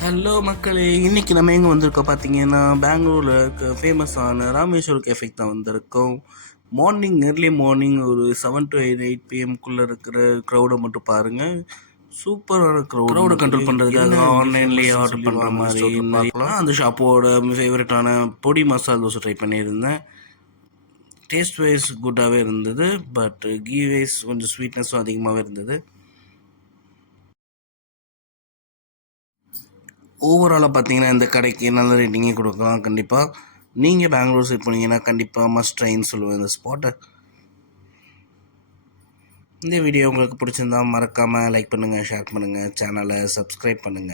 Hello மக்களே, இன்னைக்கு நம்ம எங்கே வந்திருக்கோம் பார்த்தீங்கன்னா, பெங்களூரில் இருக்க ஃபேமஸான ராமேஸ்வரம் கேஃபேக்கு தான் வந்திருக்கோம். ஏர்லி மார்னிங் ஒரு 7 to 8 பிஎம்குள்ளே இருக்கிற க்ரௌடை மட்டும் பாருங்கள். சூப்பரான க்ரௌடை கண்ட்ரோல் பண்ணுறதுக்காக ஆன்லைன்லேயே ஆர்டர் பண்ணுற மாதிரி பார்க்கலாம். அந்த ஷாப்போட ஃபேவரட்டான பொடி மசாலா தோசை ட்ரை பண்ணியிருந்தேன். டேஸ்ட் வைஸ் குட்டாகவே இருந்தது, பட் கீ வைஸ் கொஞ்சம் ஸ்வீட்னஸும் அதிகமாகவே இருந்தது. ஓவராலாக பார்த்தீங்கன்னா இந்த கடைக்கு நல்ல ரேட்டிங்கே கொடுக்கலாம். கண்டிப்பாக நீங்கள் பெங்களூர் சைட் போனீங்கன்னா கண்டிப்பாக மஸ்ட் ட்ரைன்னு சொல்லுவேன் இந்த ஸ்பாட்டை. இந்த வீடியோ உங்களுக்கு பிடிச்சிருந்தா மறக்காமல் லைக் பண்ணுங்கள், ஷேர் பண்ணுங்கள், சேனலை சப்ஸ்கிரைப் பண்ணுங்கள்.